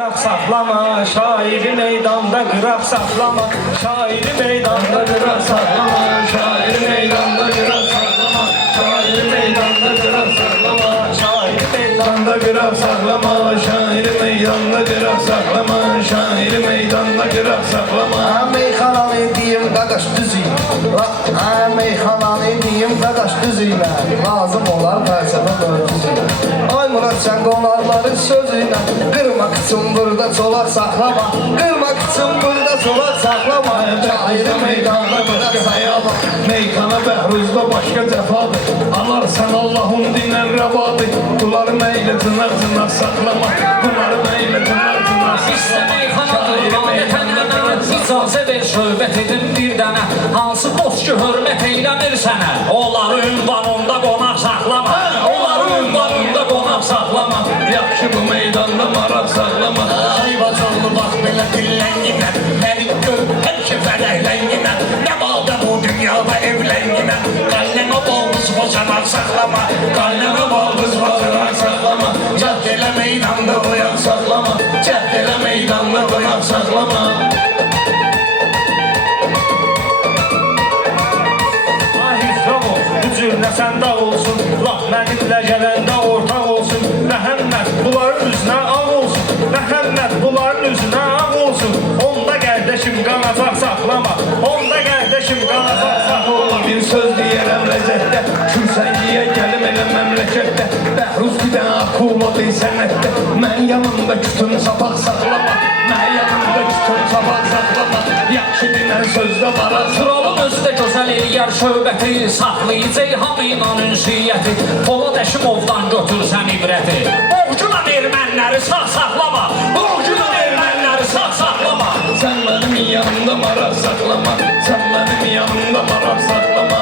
Qıraq saxlama, şairi meydanda qıraq saxlama, şairi meydanda qıraq saxlama, şairi meydanda qıraq saxlama, şairi meydanda qıraq saxlama, şairi meydanda qıraq saxlama, şairi meydanda qıraq saxlama, şairi meydanda qıraq saxlama. Meyxananı deyim qaqaş düzüylə, meyxananı deyim qaqaş düzüylə, lazım olar fəlsəfə mövcüzüylə. Ay Murad sən qonaqların sözüylə, qırmaq üçün burada çolaq saxlama, qırmaq üçün burada çolaq saxlama, şairi meydanda qıraq saxlama. Meyxana bəhruzda başqa cəfadır, alarsan Allah'ın dinən rəvadır, bunları meylə tınaq saxlama, bunları meylə tınaq saxlama. İstə meyxanadır, adətənənə, icazə ver söhbət edin bir dənə, hansı boş ki hörmət eyləmir sənə, onları ünvanında qonaq saxlama, onları ünvanında qonaq saxlama. Yaxşı bu meydanda maraq saxlama. Ay bacanlı bax belə dillənginə, məni gör həmişə fərəhlənginə, nə balda bu dünyada evlənginə, qaynana balqız bocanar saxlama, qaynana balqız bocanar saxlama, cəhd elə meydanda oyaq saxlama, cəhd elə meydanda oyaq saxlama. Səndə olsun, laf mənimlə gələndə ortaq olsun, Məhəmməd bunların üzünə ağ olsun, Məhəmməd bunların üzünə ağ olsun, onda qardeşim qanacaq saxlama, onda qardeşim qanacaq saxlama. Bir söz deyərəm rəcətdə, kürsəliyə gəlim elə məmləkətdə, Bəhruz bir dənə akuladır sənətdə, mən yanımda kütün sapaq saxlama, mən yanımda kütün sapaq saxlama, yaxşı dinən sözdə var Kralın özdə gözəl eləyər şöhbəti, saxlayacaq hamıyla ünsiyyəti, Polad Əşimovdan götürsən ibrəti. Borcuna ermənləri sağ saxlama, borcuna ermənləri sağ saxlama. Sən mənim yanımda maraq saxlama, sən mənim yanımda maraq saxlama.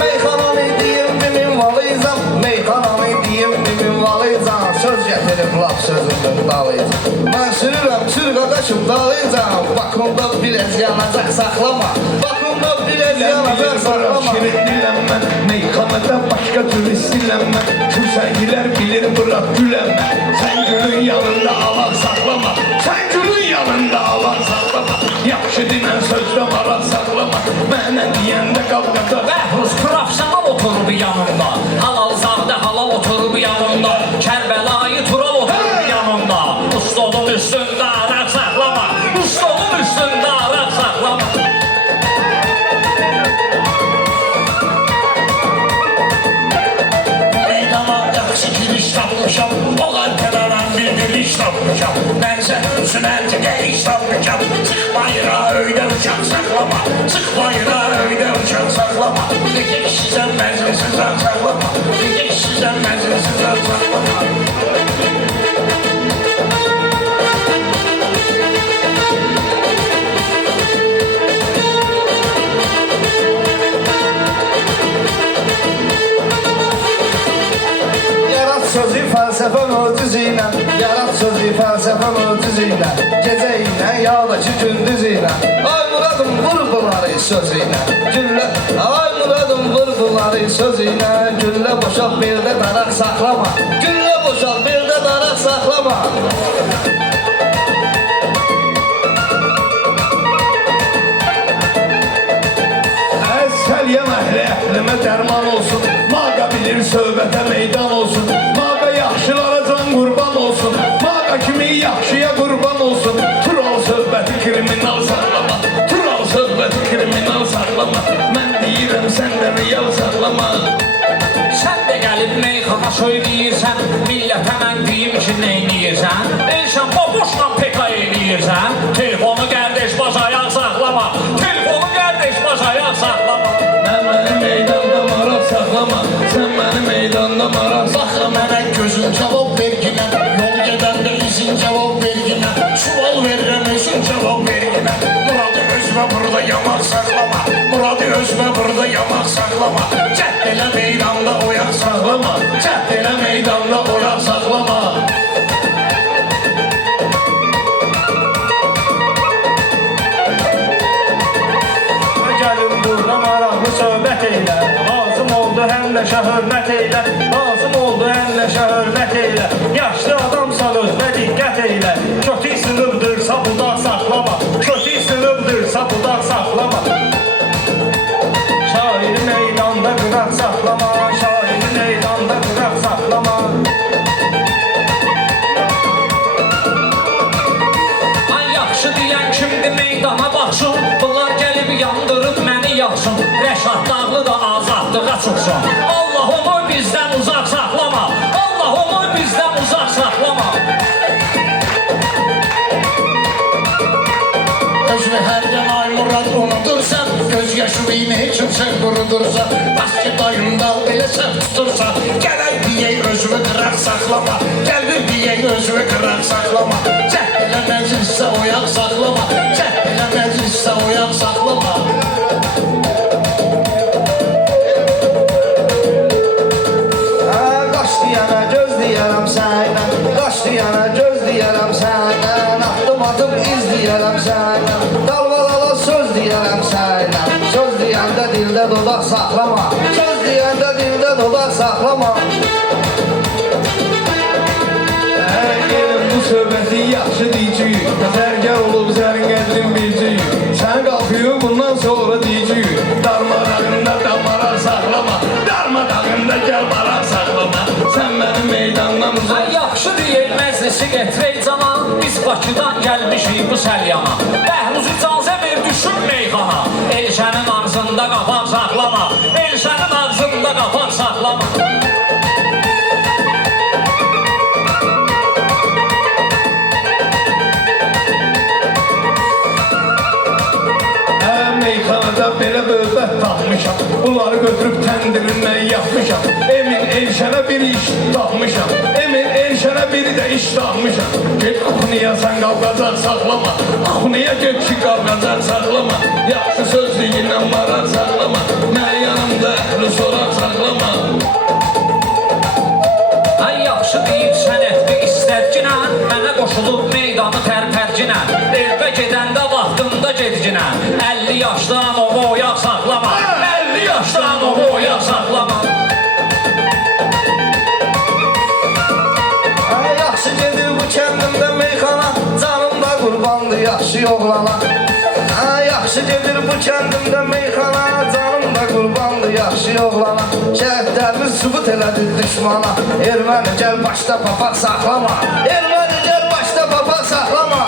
Meyxananı deyim bimin valıyzam, meyxananı deyim bimin valıyzam, söz gətirib laf sözümün dalıyzam. Mən sürürəm sür qaqaşım dalıyzam, bakımda biraz yanacaq saxlama, bakımda biraz yanacaq saxlama. Şirinlənmə, meyxanada başqa turistlənmə, kürsəngilər bilir bıraq gülənmə, sən gülün yanında alaq saxlama, sən gülün yanında alaq saxlama, yaxşı dinən sözdə maraq saxlama, mənə deyəndə qavqada. Bəhruz profesional oturub yanımda, halal zavdə halal oturub yanımda, Kərbəlayı Tural oturub yanımda, Ustolun üstündə araq saxlama, Ustolun üstündə araq saxlama. Meydana yaxşı giriş tapmışam, o qartələdən bir iş tapmışam, mənsə üzünəncə gəliş tapmışam, çıx bayıra öydə uçaq saxlama, çıx bayıra öydə uçaq saxlama, deyək sizə məclisizdən saxlama, deyək sizə məclisizdən saxlama. Sözü fəlsəfə möcüzüylə, yarat sözü fəlsəfə möcüzüylə, gecə ilə ya da ki gündüz ilə, ay Muradım vur bunları sözüylə, güllə, ay Muradım vur bunları sözüylə, güllə boşal bir də daraq saxlama, güllə boşal bir də daraq saxlama. Əskəliyəm əhli-əhlimə dərman olsun, maqa bilir söhbətə meydan olsun, maqa yaxşılara can qurban olsun, maqa kimi yaxşıya qurban olsun, Tural söhbəti kriminal saxlama, Tural söhbəti kriminal saxlama, mən deyirəm sən də real saxlama. Sən də gəlib meyxana söyləyirsən, millətə mən deyim ki neyniyirsən, elşən boşla peka eləyirsən, telefonu qardeş baş ayaq saxlama, telefonu qardeş baş ayaq saxlama. Mən mənim meydanda maraq saxlama, sən mənim meydanda maraq saxlama. Baxı mənə gözün cavab verginə, yol gedəndə izin cavab verginə, sual verirəm özün cavab verginə, Muradı özmə burada yamaq saxlama, Muradı özmə burada yamaq saxlama, cəhd elə meydanda oyaq saxlama, cəhd elə meydanda oyaq saxlama. Gəlin burada maraqlı söhbət eylə, lazım oldu həmləşə hörmət eylə, lazım oldu həmləşə hörmət eylə, yaşlı adamsan özbə olsun. Allah onu bizden uzak saklama. Allah onu bizden uzak saklama. Özünü hər yan ay murad unudursan, göz yaşını ne için sen kurudursan, baski dayında elə sən tutursan, gələk diyey özünü qıraq saklama, gəl bir diyey özünü qıraq saklama, cəhd elə məclissə oyaq saklama, cəhd elə məclissə oyaq saklama. Qaç deyənə göz deyərəm sənə, qaç deyənə göz deyərəm sənə, atdım iz deyərəm sənə, dalbalala söz deyərəm sənə, söz deyəndə dildə dodaq saxlama, söz deyəndə dildə dodaq saxlama. Gelin bu söhbəti yaxşı deyiciyik, zərgər olub zərgəzin bilciyik, sən qalxıyıq bundan sonra deyiciyik, darmadağında damara saxlama, darmadağında gəl bara saxlama, sən mənim meydandan uzaq. Ay yaxşı deyil məclisi gətirək caman, biz Bakıdan gəlmişik bu səlyana. Bəhruz icazə ver düşün meyxana, Elşənin ağzında qapaq saxlama, Elşənin ağzında qapaq saxlama. Meyxanada belə böbət tapmışam, bunları götürüb təndirindən yapmışam, emin Elşənə bir iş tapmışam, emin Elşənə biri də iş tapmışam. Get kuxniya sən qavqacaq saxlama, kuxniya get ki qavqacaq saxlama, yaxşı sözlüyündən marar saxlama, mən yanımda əhli soraq saxlama. Ay yaxşı deyib sənətli istərcinə, mənə qoşulub meydanı tərpərcinə, elbə gedəndə vaxtında gedcinə, 50 yaşdan onu oyaq saxlama, 50 yaşdan onu oyaq saxlama. Yaxşı gedir bu kəndimdə meyxana, canım da qurbandır yaxşı yoğlana. Yaxşı gedir bu kəndimdə meyxana, canım da qurbandır yaxşı yoğlana. Şəhidlərimiz sübut elədir düşmana, erməni gəl başda papaq saxlama, erməni gəl başda papaq saxlama.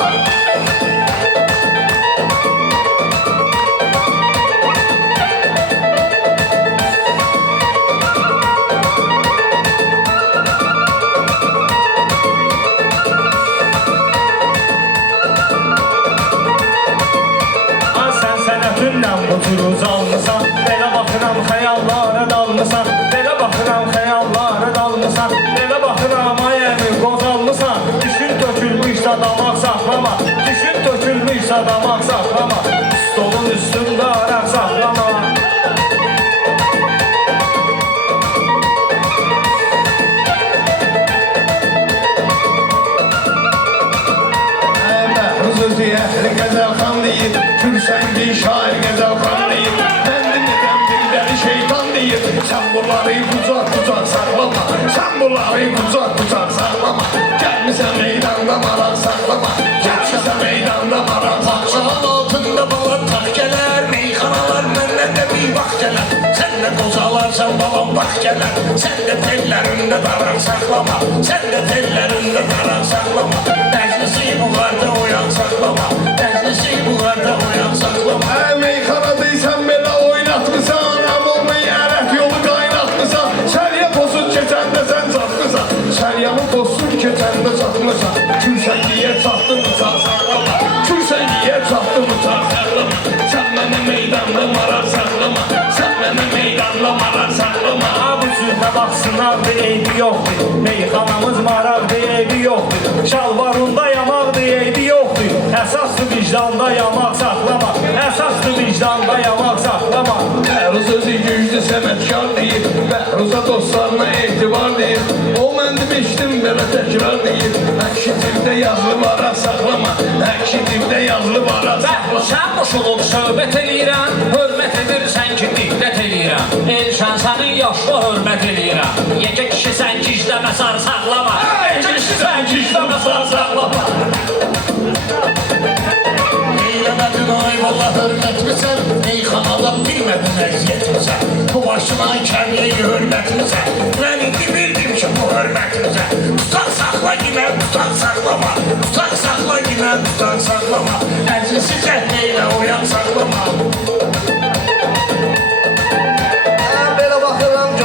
Uzalmısan, belə baxıram xəyallara dalmısan, belə baxıram xəyallara dalmısan, belə baxıram ay əmir qozalmısan, düşün tökülmüşsə damaq saxlama, düşün tökülmüşsə damaq saxlama, stolun üstündə araq saxlama. Bəhruz özü əhli qəzəlxan deyir, Kürsəngi şair qəzəlxan deyir, məndi nədən bir dəli şeytan deyir, sən bunları qucaq saxlama, sən bunları qucaq saxlama, gəlmisən meydanda maraq saxlama, gəlmisən meydanda maraq saxlama. Bağçalan altında bala tak gələr, meyxanalar məndən də bir vaxt gələr, sən də qozalarsan balam vaxt gələr, sən də tellərində daraq saxlama, sən də tellərində daraq saxlama, məclisi buğarda oyan saxlama, məclisi buğarda oyan saxlama. Meyxanadaysan belə oynatmısan, əmolma yərət yolu qaynatmısan, səriyə pozun keçəndə sən çatmısan, səriyamı pozsun keçəndə çatmısan, Kürsəngiyə çatdımısan saxlama, Kürsəngiyə çatdımısan saxlama, sən mənə meydanda maraq saxlama, sən mənə meydanda maraq saxlama. Bu cürdə baxsınardır, eybi yoxdur, meyxanamız maraqdır, eybi yoxdur, şalvarında yamaqdır, eybi yoxdur, əsasdır vicdanda yamaq saxlama, əsasdır vicdanda yamaq saxlama. Bəhruz özü güclü səmətkar deyir, Bəhruza dostlarına etibar deyir, o mən demişdim belə təkrar deyir, əksitibdə yazılı maraq saxlama, əksitibdə yazılı maraq saxlama. Sən qoşulub söhbət eləyirəm, hörmət edirsən ki diqqət eləyirəm, Elşən sənin yaşlı hörmət eləyirəm, yekə kişi sən gicdə məsar saxlama, yekə kişi sən gicdə məsar saxlama. Eyləmədin ay valla hörmətmisən, meyxanada bilmədin əziyyətmisən, bu başına kəmliyi hörmətmisən, mən indi bildim ki bu hörmətmisən, tutaq saxla yinə, tutaq saxlama, tutaq saxla yinə, tutaq saxlama, məclisi cəhd eylə, oyan saxlama. Belə baxıram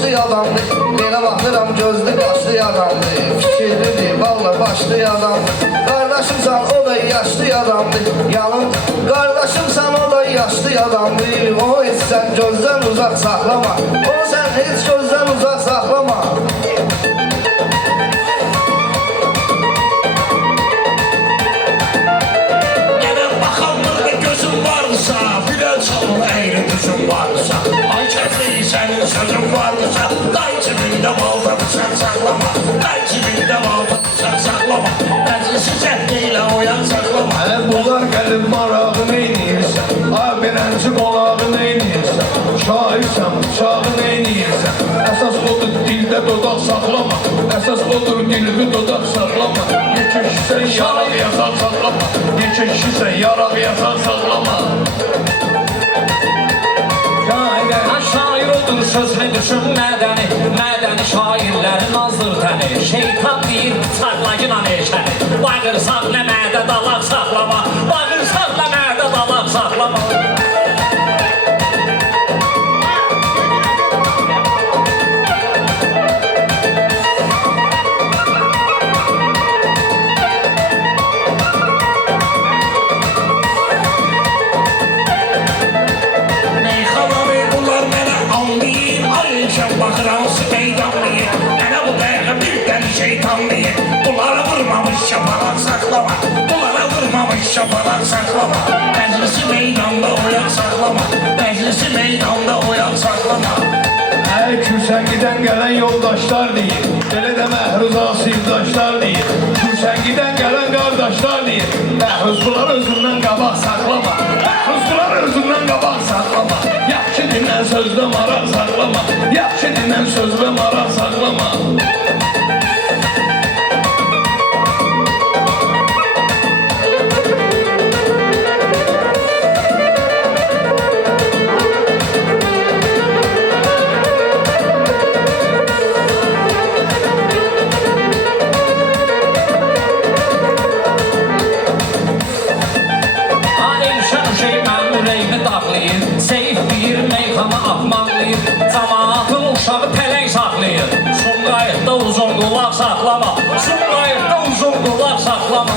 başlı adamdır. Belə baxıram gözlü qaşlı adamdır. Fikirlidir, valla başlı adamdır. Qardaşımsan o da yaşlı adamdır. Yanım qardaşımsan o da yaşlı adamdır. Onu heç sən gözdən uzaq saxlama. Onu sən heç gözdən uzaq saxlama. Yenə baxanlarda gözün varsa, bilə çalın əyri düzün varsa, ay kəsli sənin sözün varsa, day cibində balda bıçaq saxlama, day cibində balda bıçaq saxlama, məclisi cəhd ilə oyan saxlama. Bunlar gəlib marağı neyniyirsən? Ay belənci qolağı neyniyirsən? Şairsən, bıçağı neyniyirsən? Əsas odur dildə dodaq saxlama. Əsas odur dilbi dodaq saxlama. Yekişsən yaraq yazan saxlama. Yekişsən yaraq yazan saxlama. Şair odur sözünü düşün mədəni, mədəni şairlərin azdır təni. Şeytan deyir çarlacın eşəni. Bağırsan nə mədə dalaq saxlama, bağırsan nə mədə dalaq saxlama. Baxıransı meydanlıyım, mənə bu dəqiqə bir dəni şeytanlıyım. Bunlara vurmamış şapalaq saxlama, bunlara vurmamış şapalaq saxlama. Məclisi meydanda oyaq saxlama, məclisi meydanda oyaq saxlama. Ey kürsən gidən gələn yoldaşlar deyir. Belə də məhruzası yurdaşlar deyir. Kürsən gidən gələn qardaşlar deyir. Məhruzlar özündən qabaq saxlama. Məhruzlar özündən qabaq saxlama. Yaxşı dinən sözdə maraq saxlama. Yaxşı dinən sözdə maraq saxlama. Seyf deyir, meyxana atmaqlayır, cəmaatın uşağı pələng saxlayır. Sumqayıqda uzun qulaq saxlama, Sumqayıqda uzun qulaq saxlama.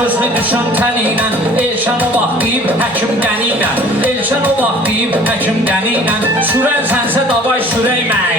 Sözünü düşün təniylə, Elşən o vaxt deyib həkim qəni ilə, Elşən o vaxt deyib həkim qəni ilə, sürən sənsə davay sürək mən.